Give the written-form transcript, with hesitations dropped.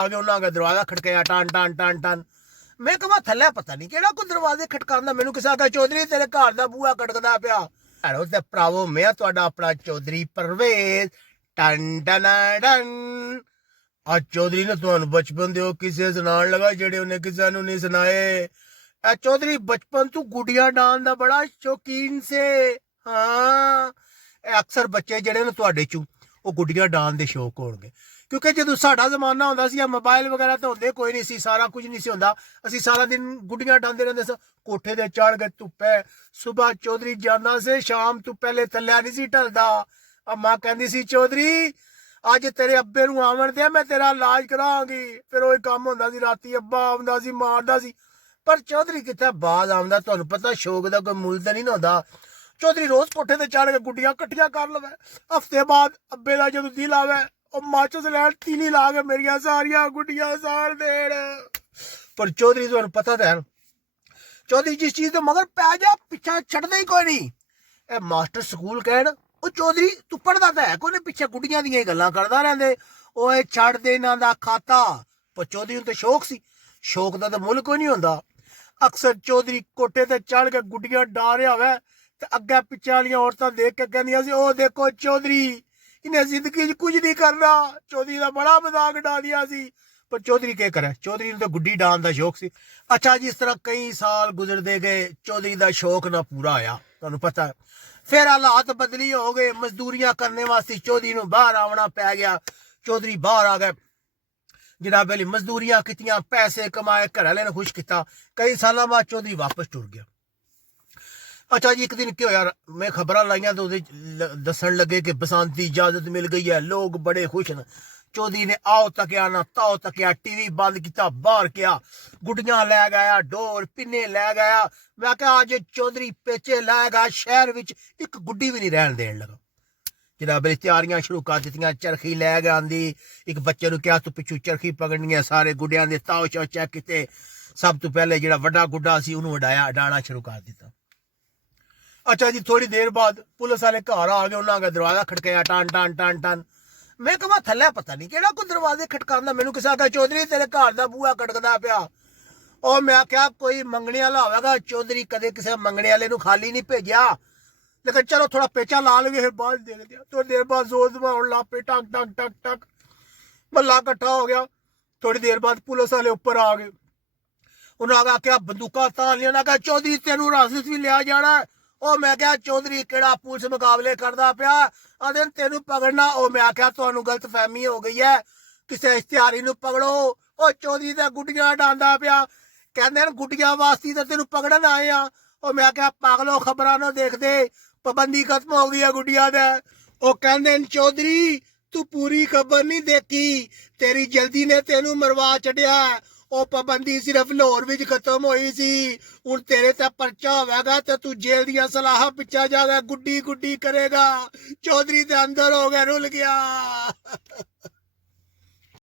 आगे उन्होंने दरवाजा खटकाया टन टन टन टन। मैं कहा थले पता नहीं केड़ा कोई दरवाजे खटकांदा। मैनू किसी आखिया चौधरी तेरे घर दा बूहा खटकदा पिया। हेलो ते भरावो मैं तुहाडा अपना चौधरी परवेज टन टन टन। आज चौधरी ने तुहानू बचपन दे किसे सुनान लगा जेड़े उन्हें किसे नू नहीं सुनाए। चौधरी बचपन तू गुडियां डान दा बड़ा शौकीन से। हाँ अक्सर बच्चे जेड़े ने तुहाडे चू ਉਹ ਗੁੱਡੀਆਂ ਡਾਣ ਦੇ ਸ਼ੌਕ ਹੋਣਗੇ ਕਿਉਂਕਿ ਜਦੋਂ ਸਾਡਾ ਜ਼ਮਾਨਾ ਹੁੰਦਾ ਸੀ ਮੋਬਾਈਲ ਵਗੈਰਾ ਤਾਂ ਹੁੰਦੇ ਕੋਈ ਨਹੀਂ ਸੀ ਸਾਰਾ ਕੁਝ ਨਹੀਂ ਸੀ ਹੁੰਦਾ ਅਸੀਂ ਸਾਰਾ ਦਿਨ ਗੁੱਡੀਆਂ ਡਾਂਦੇ ਰਹਿੰਦੇ ਸੀ ਕੋਠੇ ਤੇ ਚੜ ਕੇ ਧੁੱਪੇ ਸਵੇਰ ਚੌਧਰੀ ਜਾਂਦਾ ਸੀ ਸ਼ਾਮ ਤੋਂ ਪਹਿਲੇ ਥੱਲਿਆ ਨਹੀਂ ਸੀ ਢਲਦਾ ਅੰਮਾ ਕਹਿੰਦੀ ਸੀ ਚੌਧਰੀ ਅੱਜ ਤੇਰੇ ਅੱਬੇ ਨੂੰ ਆਵਣ ਦੇ ਮੈਂ ਤੇਰਾ ਇਲਾਜ ਕਰਾਂਗੀ ਫਿਰ ਉਹ ਕੰਮ ਹੁੰਦਾ ਸੀ ਰਾਤੀ ਅੱਬਾ ਆਉਂਦਾ ਸੀ ਮਾਰਦਾ ਸੀ ਪਰ ਚੌਧਰੀ ਕਿੱਥੇ ਬਾਜ਼ ਆਉਂਦਾ ਤੁਹਾਨੂੰ ਪਤਾ ਸ਼ੌਕ ਦਾ ਕੋਈ ਮੁੱਲ ਤਾਂ ਨਹੀਂ ਹੁੰਦਾ चौधरी रोज कोठे ते चढ़ के गुड्डियां कट्ठियां कर लवे हफ्ते बाद अब्बे दा जदों दिल आवे ओ माचिस लैन तीली ला के मेरियां सारियां गुड्डियां साड़ देण। पर चौधरी तुहानू पता तो है चौधरी जिस चीज तो मगर पै जा पिछा छड्डदा ही कोई नहीं। ए मास्टर स्कूल कहण ओ चौधरी तू पढ़दा तो है कोई नहीं पिछे गुड्डियां दियां गल्लां करदा रहिंदे ओए छड्ड दे इन्हां दा खाता। पर चौधरी नूं तो शौक सी शौक दा तो मुल कोई नहीं हुंदा। अक्सर चौधरी कोठे ते चढ़ के गुड्डियां डा रहा होवे अगे पिछे वाली औरतां देख के कहंदियां सी ओ देखो चौधरी इन्हें जिंदगी च कुछ नहीं करना। चौधरी का बड़ा मजाक उड़ा दिया सी पर चौधरी क्या करे चौधरी तो गुड्डी डान का शौक सी। अच्छा जिस तरह कई साल गुजरते गए चौधरी का शौक ना पूरा होया तुहानू पता फिर हालात बदली हो गए मजदूरियां करने वास्ते चौधरी नूं बाहर आवना पै गया। चौधरी बाहर आ गए जनाब अली मजदूरियां कीतियां पैसे कमाए घर वाले ने खुश किया कई साल बाद चौधरी वापस टुर गया। अच्छा जी एक दिन क्या होया मैं खबर लाइया तो दसन लगे कि बसंती इजाजत मिल गई है लोग बड़े खुश हैं। चौधरी ने आओ तकिया ना ताओ तकिया टीवी बंद किया बाहर किया गुड्डियां लै गया डोर पिन्ने लै गया। मैं क्या अज चौधरी पेचे लै गया शहर विच एक गुड्डी भी नहीं रहन देन लगा। जनाब तैयारियां शुरू कर दित्तियां चरखी लै गया आंदी एक बच्चे नूं कहा तू पिछू चरखी पकड़नी है सारे गुड्डियां दे ताओ शो चेक किते सब तो पहले जिहड़ा वड्डा गुड्डा सी उहनूं अडाना शुरू कर दिता। अच्छा जी थोड़ी देर बाद पुलिस वाले घर आ गए उन्होंने दरवाजा खटकाया टन टन टन टन। मैं कहा थले पता नहीं केड़ा कोई दरवाजे खटकांदा। मैनू किसी आखिया चौधरी तेरे घर दा बूहा खटकदा पिया। और मैं आख्या कोई मंगने वाला होवेगा चौधरी कदे किसी मंगने वाले नूं खाली नहीं भेजिया लेकिन चलो थोड़ा पेचा ला लगे फिर बाद दे दिया। थोड़ी देर बाद जोर जमाउण लग पे टक टक टक टक मल्ला इकट्ठा हो गया। थोड़ी देर बाद पुलिस वाले उपर आ गए उन्होंने आख्या बंदूका तान लिया। उन्होंने कहा चौधरी तेनू हिरासत भी लिया जाना है। ओ मैं क्या चौधरी केड़ा पुलिस मुकाबले करदा पिया आदे तेनू पकड़ना। ओ मैं आख्या तुहानू गलत फहमी हो गई है किसी इश्तिहारी नू पकड़ो। ओ चौधरी ते गुड्डियां डांदा पिया कहंदे न गुड्डियां वास्ते ते तेनू पकड़न आए आ। ओ मैं आख्या पागलो खबरां ना देखदे पाबंदी खत्म हो गई है गुड्डियां दे। ओ कहंदे न चौधरी तू पूरी खबर नहीं देखी तेरी जल्दी ने तेनू मरवा छड्या। ਉਹ ਪਾਬੰਦੀ ਸਿਰਫ ਲਾਹੌਰ ਵਿੱਚ ਖਤਮ ਹੋਈ ਸੀ ਹੁਣ ਤੇਰੇ ਤੇ ਪਰਚਾ ਹੋਵੇਗਾ ਤੇ ਤੂੰ ਜੇਲ੍ਹ ਦੀਆਂ ਸਲਾਹਾਂ ਪਿੱਛਾ ਜਾ ਕੇ ਗੁੱਡੀ ਗੁੱਡੀ ਕਰੇਗਾ। ਚੌਧਰੀ ਦੇ ਅੰਦਰ ਹੋ ਗਿਆ ਰੁਲ ਗਿਆ।